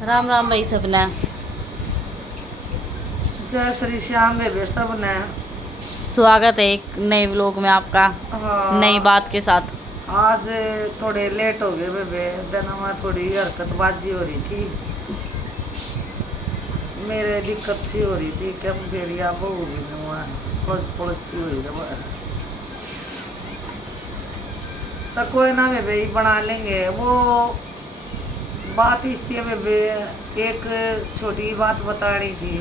राम राम भाई सबने। जय श्री श्याम बेबे सबने। स्वागत है एक नए व्लॉग में आपका, नई हाँ, बात के साथ। आज थोड़े लेट हो गए बेबे। दिन में थोड़ी हरकतबाजी हो रही थी, मेरे दिक्कत सी हो रही थी कि फिर या बहू भी नहीं हुआ, पड़ोसी हुई रहा। तो कोई ना बेबे ही बना लेंगे वो। बात इसलिए बेबे, एक छोटी बात बतानी थी।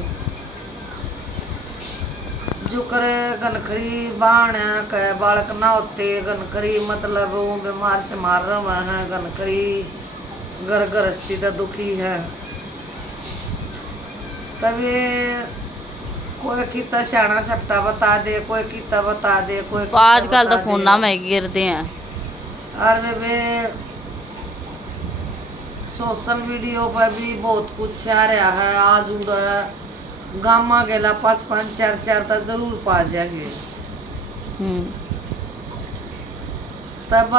जो करे गनखरी बाण कह बालक ना होते, गनखरी मतलब वो बीमार से मार रहा है, गनखरी घर गृहस्थी तो दुखी है। तभी कोई कितना सियाना सट्टा बता दे, कोई कितना बता दे, कोई तो कितना आजकल तो बता फोन दे। ना में गिरते हैं। और बेबे सोशल वीडियो पर भी बहुत कुछ आ रहा है। आज उड़ा गामा गेला 5-5 4-4 तक जरूर पा जाएंगे। तब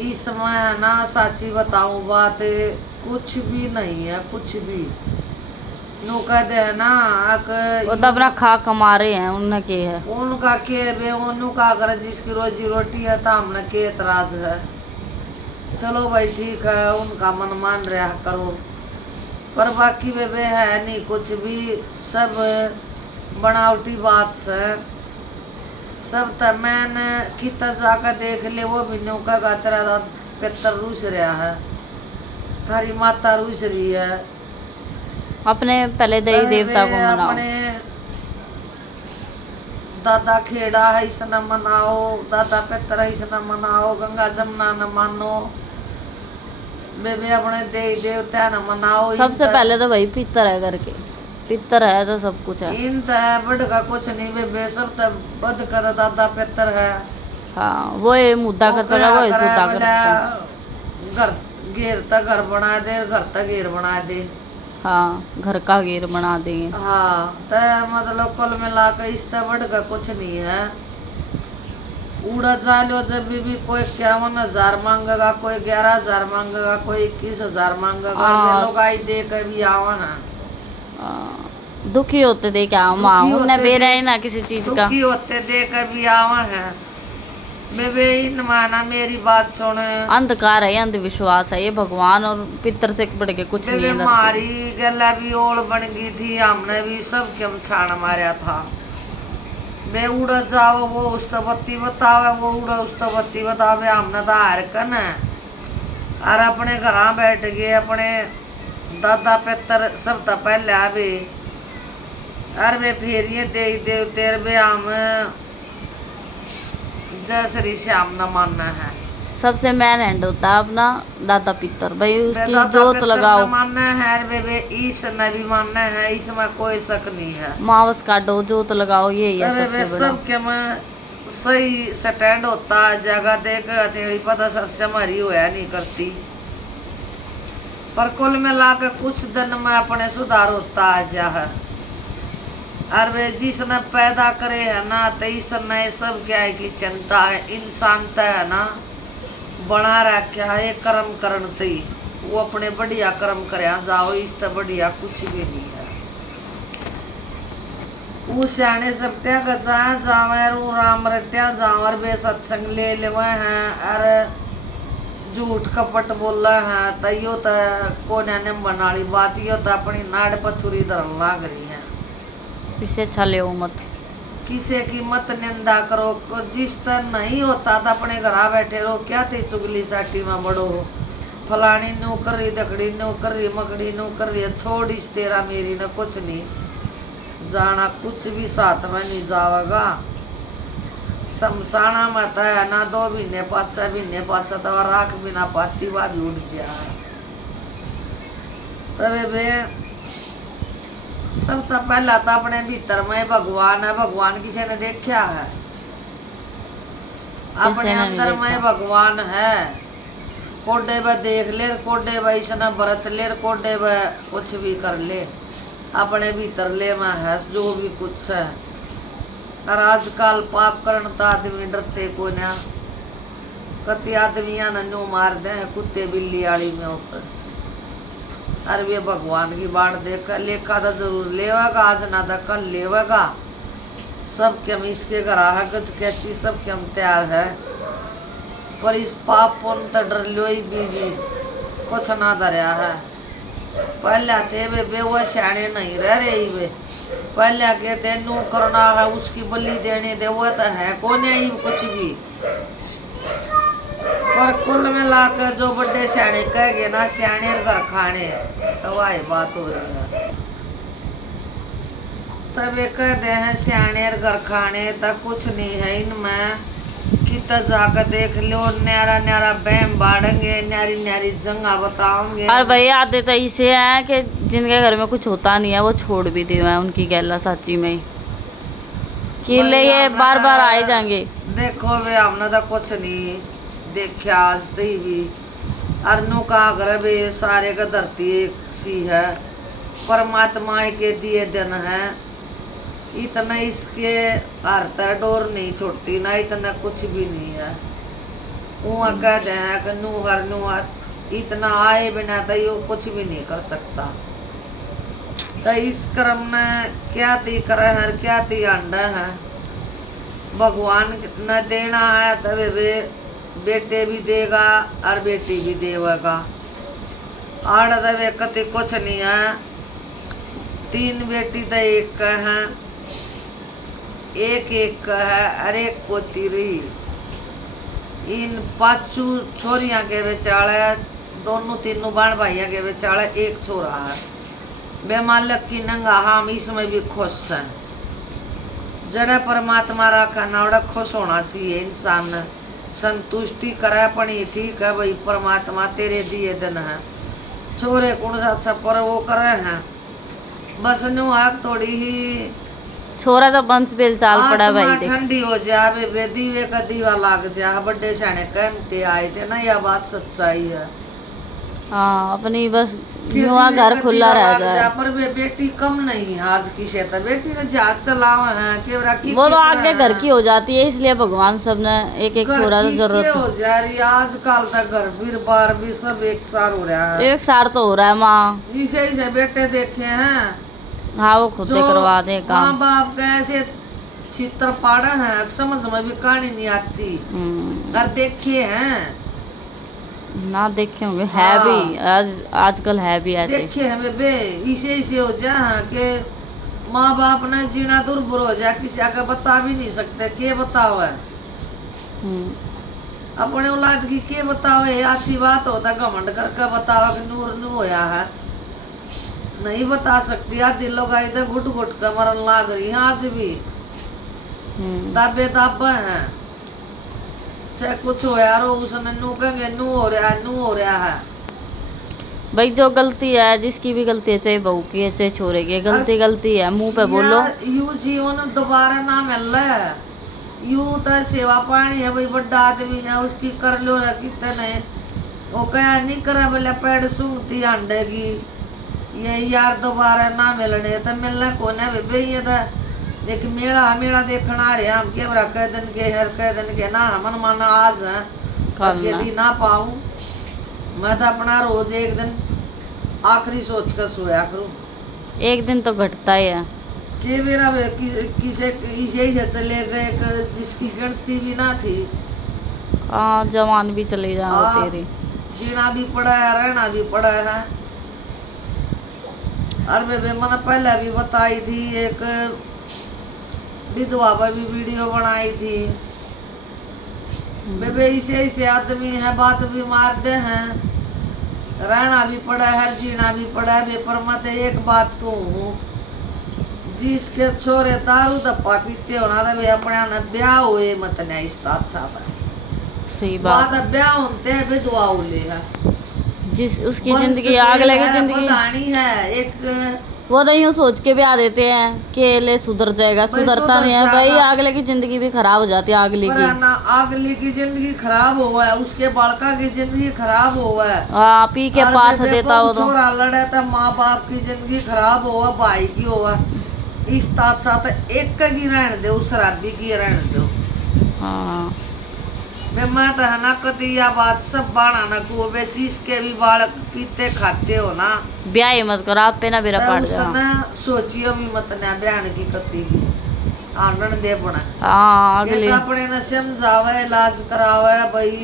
इस समय है ना, साची बताऊं बात, कुछ भी नहीं है, कुछ भी नु कहते है ना। वो तो अपना खा कमा रहे हैं, उनने के है। उनका के बे उनका अगर जिसकी रोजी रोटी है तो हमने के एतराज है। चलो भाई ठीक है, उनका मन मान रहा करो, पर बाकी बेबे है नहीं कुछ भी, सब बनावटी बात से सब। तो मैंने कितना जाकर देख ले, वो भी नौका का तेरा पितर रूस रहा है, थारी माता रूस रही है। अपने पहले देवी देवता को मनाओ। अपने दादा खेड़ा है इस न मनाओ, दादा पितर है इस न मनाओ, गंगा जमुना न मानो बेबे, अपने देवी देवता न मनाओ। सबसे पहले तो भाई पितर है करके, पितर है तो सब कुछ है। इन तो बड़ का कुछ नहीं बेबे, सब तो बद कर दादा पितर है। हाँ, वो ये मुद्दा करता है, वो ये सुधा करता है। घर घेर तक घर बना दे, घर तक घेर बना दे। हाँ, घर का घेर बना देंगे। हाँ, तो मतलब कुल मिला के इस तरह बढ़ का कुछ नहीं है। उड़ा जालो जब भी कोई 51,000 मांगेगा, कोई 11,000 मांगेगा, कोई 21,000 मांगेगा। लोग आई दे के भी आवा है, दुखी होते दे क्या माँ, उन्हें बेरा है ना किसी चीज का। दुखी होते दे के भी आवा है बेबे। इन माना मेरी बात सुन, अंधकार है, अंधविश्वास है, ये भगवान और पितर से बढ़ के कुछ नहीं है। हमारी गला भी ओल बन गई थी, हमने भी सब क्यों छाण मारा था। बे उड़ जाओ वो उस्तबत्ती बतावे, वो उड़ उस्तबत्ती बतावे, हमने तो हार कन और अपने घर बैठ गए। अपने दादा पितर सब तो पहले आवे, और वे फिर ये देव तेर बे हम जय श्री श्याम न मानना है। सबसे मेन एंड होता है अपना दादा पितर, भाई उसकी दादा जोत पितर लगाओ। न मानना है बेबे, ईश न भी मानना है, इसमें कोई शक नहीं है। मावस काटो, जोत लगाओ, यही है सबसे बड़ा। सब के में सही स्टैंड होता है, जगह देख हथेली पता सर हमारी होया नहीं करती, पर कुल मिला के कुछ दिन में अपने सुधार होता आ जा है। और वे जिसने पैदा करे है ना, तो इसने सब क्या है की चिंता है। इंसान तो है ना बना रखा है कर्म करन ते, वो अपने बढ़िया कर्म कर जाओ, इस तो बढ़िया कुछ भी नहीं है। वो सियाने सप्टिया गजा जावर वो राम रट्या जावर बे सत्संग ले लेवे हैं, और झूठ कपट बोला है, तो यो तो कोने ने बनाली बात, यो तो अपनी नाड़ पछुरी धरन लाग रही है। इससे छले मत, किसी की मत निंदा करो, जिस तरह नहीं होता तो अपने घर बैठे रहो, क्या थे चुगली चाटी में बड़ो हो, फलानी नो कर रही, दखड़ी नो कर रही, मकड़ी नो कर रही, छोड़ इस तेरा मेरी न कुछ नहीं जाना, कुछ भी साथ में नहीं जावेगा। शमशाना मत है ना, 2 महीने 5-6 महीने 5 तो राख बिना पाती वह भी उड़ जा। तबे बे सब तो पहला तो अपने भीतर में भगवान है। भगवान किसी ने देखा है? अपने अंदर में भगवान है। कोडे व देख ले, कोडे व इसने व्रत ले, कोडे व कुछ भी कर ले, अपने भीतर ले में है जो भी कुछ है। और आजकल पाप करने तो आदमी डरते को ना, कति आदमिया ने न्यू मार दे कुत्ते बिल्ली आड़ी में होकर। और वे भगवान की बाट देख लेखा तो जरूर लेवेगा, आज ना तो कल लेवेगा। सब के हम इसके ग्राहक क्या चीज सब के हम तैयार है, पर इस पाप पुण्य तो डर लो ही भी कुछ ना धरिया है। पहले थे वे वो सियाने नहीं रह रहे वे, पहले कहते नू करना है उसकी बलि देने दे, वो तो है कौन है कुछ भी। पर कुल मिला कर जो बड़े सियाने कह गए ना, सियाने घर खाने, तो वही बात हो रही है। तब ये कहते हैं सियाने घर खाने तक कुछ नहीं है इनमें, कितना जाकर देख लो, न्यारा न्यारा बहम बाढ़ेंगे, न्यारी न्यारी जंगा बताओगे। और भैया आते तो इसे हैं कि जिनके घर में कुछ होता नहीं है वो छोड़ भी दे उनकी गैला सच्ची में ही कि ले ये बार बार आए जाएंगे। देखो वे हमने तो कुछ नहीं देखा आज तक भी, अरनू का घर भी सारे का धरती एक सी है, परमात्मा के दिए दिन है, इतना इसके हरता डोर नहीं छोटी ना, इतना कुछ भी नहीं है। वो कहते हैं कि नू हर नू इतना आए बिना तो यो कुछ भी नहीं कर सकता। तो इस क्रम ने क्या ती करे है, क्या ती अंडा है, भगवान न देना है तब वे बेटे भी देगा और बेटी भी देगा। आड़ तब कति कुछ नहीं है, 3 बेटी तो एक का है, एक का है और एक पोती रही। इन 5 छोरियां के बेचाले, दोनों तीनों बाण भाइया के बेचाले एक छोरा है। बे मालिक की नंगा हम इसमें भी खुश हैं। जड़ा परमात्मा रखा ना उड़ा खुश होना चाहिए इंसान, संतुष्टि करे पड़ी ठीक है भाई, परमात्मा तेरे दिए दिन है। छोरे कौन सा अच्छा पर वो करे हैं बस नु आग थोड़ी ही छोरा तो बंस बेल चाल पड़ा भाई देख। ठंडी हो जाए वे दीवे का दीवा लाग जाए, बड़े सियाने कहते आए थे ना, यह बात सच्चाई है। हाँ अपनी बस युवा घर खुला रह जाए। पर वे बेटी कम नहीं है आज की से, बेटी ने जहाज चलावा है के वो तो आगे घर की हो जाती है, इसलिए भगवान सब ने एक एक छोरा तो जरूरत हो जा रही है। आजकल तक घर भी बार भी सब एक सार हो रहा है, एक सार तो हो रहा है माँ। इसे बेटे देखे हैं, हाँ वो खुद करवा दे काम। माँ बाप कैसे चित्र पाड़ा है, समझ में भी कहानी नहीं आती। और देखे हैं ना देखे होंगे, है भी आजकल है भी ऐसे देखे हैं बे, इसे हो जा के माँ बाप ने जीना दुर्भर हो जाए, किसी आगे बता भी नहीं सकते के बताओ है। अपने औलाद की के बताओ है, अच्छी बात होता घमंड करके बताओ कि नूर नू होया है, नहीं बता सकती। आज दिल लोग इधर घुट घुट कर मरन लाग रही है आज भी, दाबे दाबे हैं, चाहे कुछ हो यार उसने नू कहेंगे नू हो रहा है। भाई जो गलती है, जिसकी भी गलती है, चाहे बहू की है चाहे छोरे की, गलती है, मुंह पे बोलो। यू जीवन दोबारा ना मिल रहा है, यू तो सेवा पानी है भाई, बड़ा आदमी है उसकी कर लो कितने वो कह नहीं करे बोले पेड़ सूंघती अंडेगी, ये यार दोबारा ना मिलने तो मिलना कौन है बेबे। ये तो देख मेला देखना आ रहे हम के कह दिन के हर कह दिन के ना हमन माना आज है यदि ना पाऊं मैं तो अपना रोज एक दिन आखिरी सोच कर सोया करूं। एक दिन तो घटता ही है कि मेरा किसे इसे ही चले गए जिसकी गिनती भी ना थी। हाँ जवान भी चले जाओ तेरी, जीना भी पड़ा है रहना भी पड़ा है। और बेबे मैंने पहले भी बताई थी, एक विधवा पर भी वीडियो बनाई थी। बेबे इसे आदमी है बात भी मारते हैं, रहना भी पड़ा है जीना भी पड़ा है। पर मैं तो एक बात कहूँ, जिसके छोरे दारू दप्पा पीते होना वे अपने न ब्याह हुए मत नहीं इसका अच्छा था। सही बात है, ब्याह होते हैं विधवा उले है, जिस उसकी जिंदगी आग लगी जिंदगी है एक वो तो यूँ सोच के ब्याह देते हैं कि ले सुधर जाएगा, सुधरता नहीं है भाई। अगले की जिंदगी भी खराब हो जाती है, अगले की जिंदगी खराब हुआ है, उसके बालका की जिंदगी खराब हुआ है। हाँ पी के पाथ देता हो तो छोरा लड़े तो माँ बाप की जिंदगी खराब हुआ, भाई की हुआ, इस साथ एक की रहने दो, शराबी की रहने दो। हाँ वे मैं तो है ना कदी या बात सब बाणा न को वे जिसके भी बालक पीते खाते हो ना ब्याह ही मत करो आप पे ना बेरा तो पाट जा। उसने सोचियो भी मत ना बहन की कती भी आनंद दे बना हाँ ये अगले तो अपने न समझावे इलाज करावे भाई।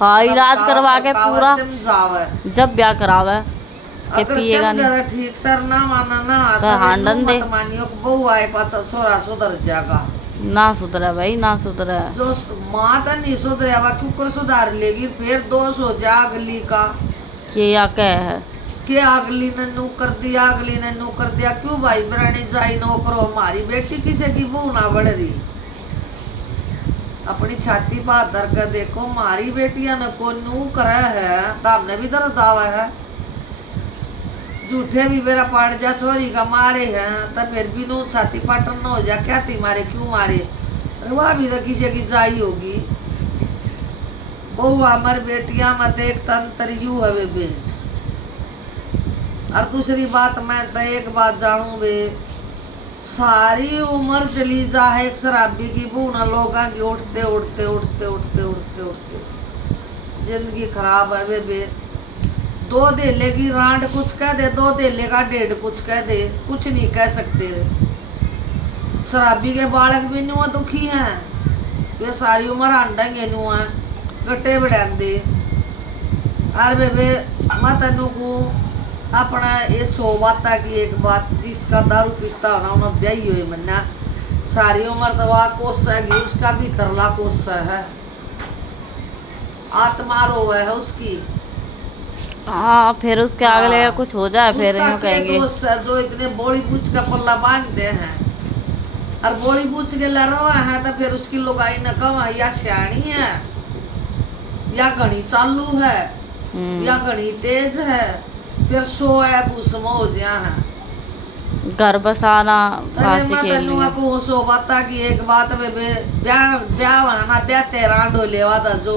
हाँ इलाज सब करवा के काव- पूरा समझावे जब ब्याह करावे के अगर पिएगा नहीं समझा ठीक सर ना माना ना तो तो हांडन नो दे। मत मानियो कि बहू आए पाछा छोरा सुधर जाएगा। ना सुधरा भाई ना सुधरा। जो माँ तो नहीं सुधरेगा क्यों सुधार लेगी फिर दोष हो जा अगली का क्या क्या है कि अगली ने नू कर दिया अगली ने नू कर दिया क्यों भाई बरानी जाई नो करो हमारी बेटी किसे की बहू ना बढ़ रही। अपनी छाती पर धर कर देखो हमारी बेटियां ने को नू करा है तो हमने भी दर्द आवा है। झूठे भी मेरा पाट जा चोरी का मारे हैं तो फिर भी नू छाती पाटन न हो जा क्या ती मारे क्यों मारे अरे वह भी तो किसी की जाई होगी। बहु हमारी बेटियां मत एक तंत्र यू है बे। और दूसरी बात मैं तो एक बात जानू बे सारी उम्र चली जा है एक शराबी की बहू ना लोगा की उठते उठते उठते उठते उठते उठते जिंदगी खराब है बे। दो देले की रांड कुछ कह दे दो देले का डेढ़ कुछ कह दे कुछ नहीं कह सकते रे। शराबी के बालक भी नुआ दुखी हैं वे सारी उम्र आंडेंगे नुआ गट्टे बढ़ाते। अरे बेबे मैं तेनू को अपना ये सो बाता की एक बात जिसका दारू पीता होना उन्हें ब्याही हुई मन्ना सारी उम्र तो वह कोसेगी उसका भी तरला कोसा है आत्मा रो है उसकी। हाँ फिर उसके हाँ, अगले कुछ हो जाए फिर उसका यूँ क्या कहेंगे दोस्त है जो इतने बोली बूझ का पल्ला बांधते हैं और बोली बूझ के लड़वा है तो फिर उसकी लुगाई न कम या सियाणी है या घनी चालू है या घनी तेज है फिर सो है भूसम हो गया है घर बसाना तने फांसी मैं खेलनी तेनू है। को सो बाता की एक बात में ब्याह ब्याह है ना ब्याह तेरा डोलेवा था जो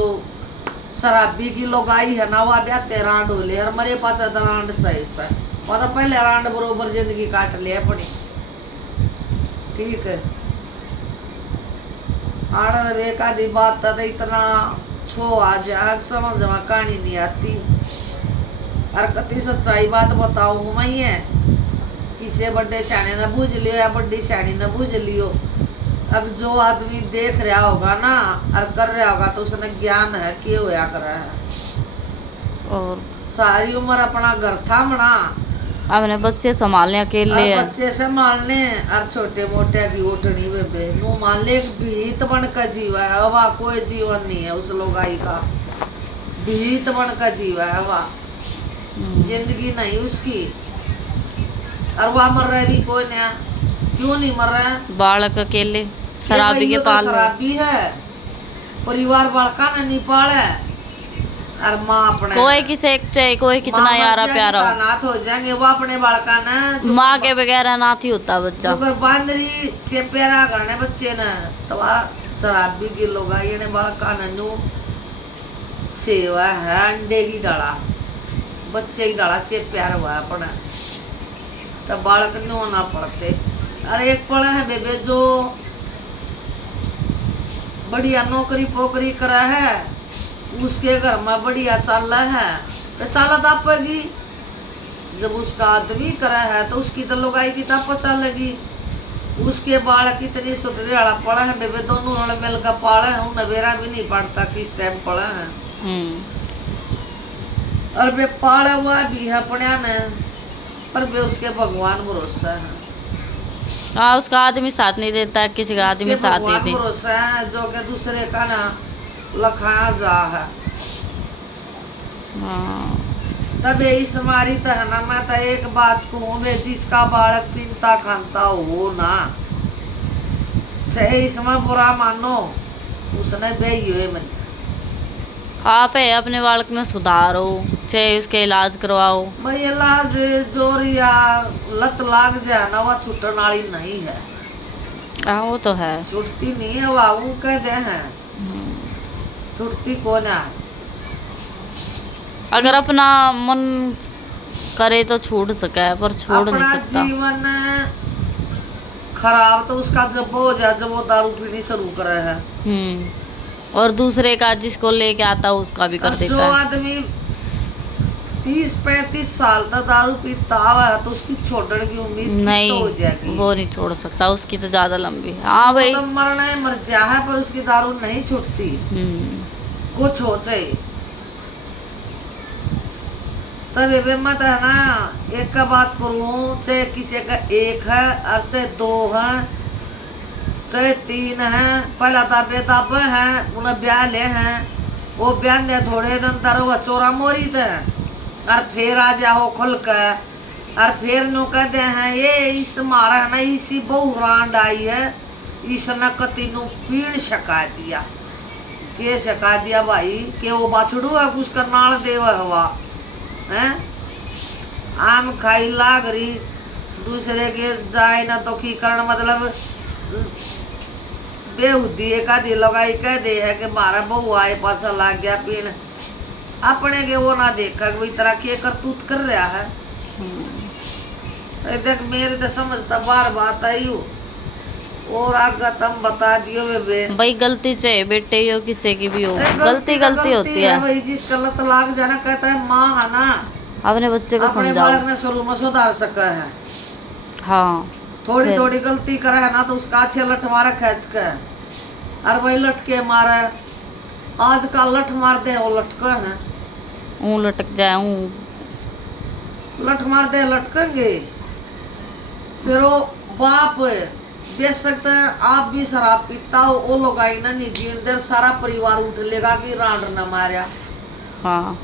शराबी की लोगाई है ना वह ब्याह तेरा डोले और मरे पास रांड सही से वह तो पहले रांड बरोबर जिंदगी काट ले अपनी ठीक है। आड़ वे का दी बात तो इतना छो आ जा समझ में कहानी नहीं आती और कति सच्चाई बात बताओ हूँ मैं ये किसे बड़े शाने न बूझ लियो या बड़ी शानी न बूझ लियो। अब जो आदमी देख रहा होगा ना और कर रहा होगा तो उसने ज्ञान है कि होया कर रहा है। और सारी उम्र अपना घर था बना अपने बच्चे संभालने अकेले और है। बच्चे से मारने और छोटे मोटे की उठनी बेबे नू मान ले भीत बन का जीवा है हवा कोई जीवन नहीं है उस लोगाई का भीत बन का जीवा है हवा जिंदगी नहीं उसकी और वह मर रहा भी कोई नया क्यों नहीं मर रहा है बालक अकेले शराबी के पाल शराबी है परिवार बालका ने नहीं पाले और माँ अपने कोई किसे चाहे कोई कितना यारा प्यारा हो नाथ हो जाएंगे वो अपने बालका ने माँ के बगैर अनाथ ही होता बच्चा। अगर बांदरी से प्यारा करने बच्चे ने तो वह शराबी के लोग आए ने बालका ने नु सेवा है अंडे की डाला बच्चे की डाला चे प्यार हुआ अपना तब बालक ने होना पड़ते। अरे एक पड़ा है बेबे जो बढ़िया नौकरी पोकरी करा है उसके घर में बढ़िया चल रहा है तो चाला तापेगी जब उसका आदमी करा है तो उसकी तो लुगाई की ताप चलेगी। उसके बालक इतनी सुधरे वाला पड़ा है बेबे दोनों हल मिल का पाले हूँ नवेरा भी नहीं पड़ता किस टाइम पड़ा है और वे पाला हुआ भी है अपने ने पर वे उसके भगवान भरोसा है। हाँ उसका आदमी साथ नहीं देता किसी का आदमी उसके साथ नहीं भगवान दे। भरोसा है जो के दूसरे का ना लखाया जा है। हाँ तब यही समारी तो है ना मैं तो एक बात कहूँ बे जिसका बालक पीता खानता हो ना चाहे इसमें बुरा मानो उसने बेही हुए मन आप है अपने बालक में सुधारो चाहे उसके इलाज करवाओ। भाई इलाज जोर या लत लाग जाए ना वह छुटन वाली नहीं है। हाँ वो तो है। छुटती नहीं है वाऊ कह दे हैं छुटती कौन है। अगर अपना मन करे तो छोड़ सके पर छोड़ नहीं अपना सकता। जीवन खराब तो उसका जब हो जाए जब वो दारू पीनी शुरू करे है और दूसरे का जिसको लेके आता है उसका भी कर अब जो देता है। आदमी 30-35 साल तक दारू पीता है तो उसकी छोड़ने की उम्मीद नहीं, तो हो जाएगी। वो नहीं छोड़ सकता, उसकी तो ज्यादा लंबी है। हाँ वो भाई। तो मरना है मर जा है पर उसकी दारू नहीं छूटती, कुछ हो चाहे। तब वे मत है ना, एक का बात करूं, चाहे किसी का एक है और चाहे दो है चाहे तीन है, पहला ताब है उन्हें ब्याह ले हैं, वो ब्याह ने थोड़े दिन तर वो चोरा मोरी थे और फिर आ जाओ खुल कर और फिर नु कहते हैं ये इस मारा है ना इसी बहु रांड आई है, इस न कति नु पीण सका दिया, के सका दिया भाई के वो बाछड़ू है कुछ का नाल देव हवा हैं, आम खाई लाग रही दूसरे के जाए ना तो की करण मतलब बेहुदी एक आधी लगाई कह दे है कि मारा बहू आए पाछा लाग गया पीण, अपने के वो ना देखा कि तरह के करतूत कर रहा है। देख मेरी तो समझता बार बात आई हो और आगे तुम बता दियो बे भाई गलती चाहे बेटे हो किसी की भी हो, गलती गलती होती है भाई। जिस गलत लाग जाना कहता है माँ है ना, अपने बच्चे को अपने समझाओ। बालक ने शुरू में सुधार सका है। हाँ थोड़ी थोड़ी गलती करे है ना तो उसका अच्छे लठ मारा खींच के, अरे भाई लटके मारे आज का लठ मार दे वो लटके हैं, ऊँ लटक जाए ऊँ लठ मार दे लटकेंगे। फिर वो बाप बेच सकते हैं, आप भी शराब पीता हो वो लोग आई ना नहीं जीण देर सारा परिवार उठ लेगा कि रांड न मारा। हाँ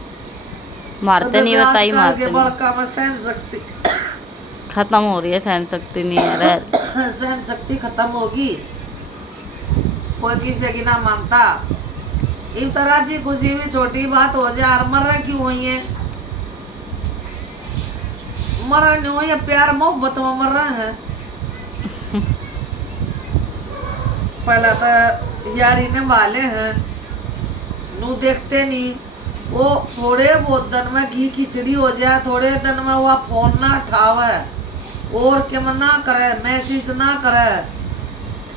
मारते नहीं बताई, मारते नहीं। बड़का में सहन शक्ति खत्म हो रही है, सहन शक्ति नहीं है रे। सहन शक्ति खत्म होगी, कोई किसी की ना मानता। इस तरह जी खुशी भी छोटी बात हो जाए और मर रहे क्यों हुई है, मरा नहीं हुई है, प्यार मोहब्बत में मर रहे हैं। पहला तो यारी ने वाले हैं नू देखते नहीं, वो थोड़े बहुत दिन में घी खिचड़ी हो जाए, थोड़े दिन में वो फोन ना उठावे और क्या ना करे, मैसेज ना करे,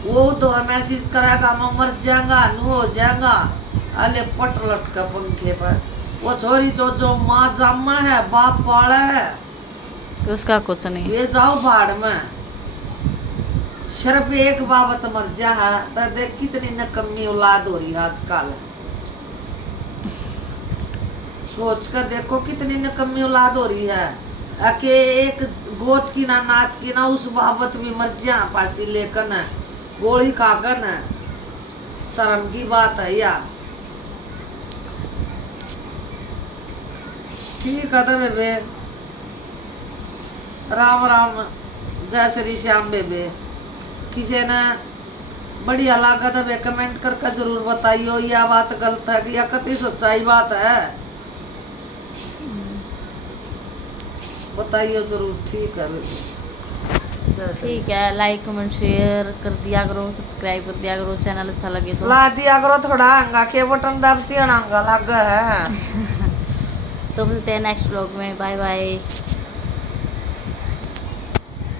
वो तो मैसेज करेगा मैं मर जाऊंगा नू हो जाऊंगा, अले पट लटका पंखे पर। वो छोरी जो माँ जामा है बाप पाला है उसका कुछ नहीं। वे जाओ बाढ़ में, सिर्फ एक बाबत मर जा है तो देख कितनी नकम्मी औलाद हो रही है आजकल, सोच कर देखो कितनी नकम्मी औलाद हो रही है। अके एक गोद की ना नात की ना उस बाबत भी मर जा फांसी लेकर न गोली खाकर न, शर्म की बात है या। ठीक है तो बेबे, राम राम, जय श्री श्याम बेबे। किसी ने बढ़िया लगा तो वे कमेंट करके जरूर बताइयो यह बात गलत है कि या कति सच्चाई बात है, बताइयो जरूर। ठीक है बेबे, ठीक है, लाइक कमेंट शेयर कर दिया करो, सब्सक्राइब कर दिया करो, चैनल अच्छा लगे तो ला दिया करो थोड़ा अंगा के बटन दबती अंगा लग है। तो मिलते हैं नेक्स्ट व्लॉग में, बाय बाय।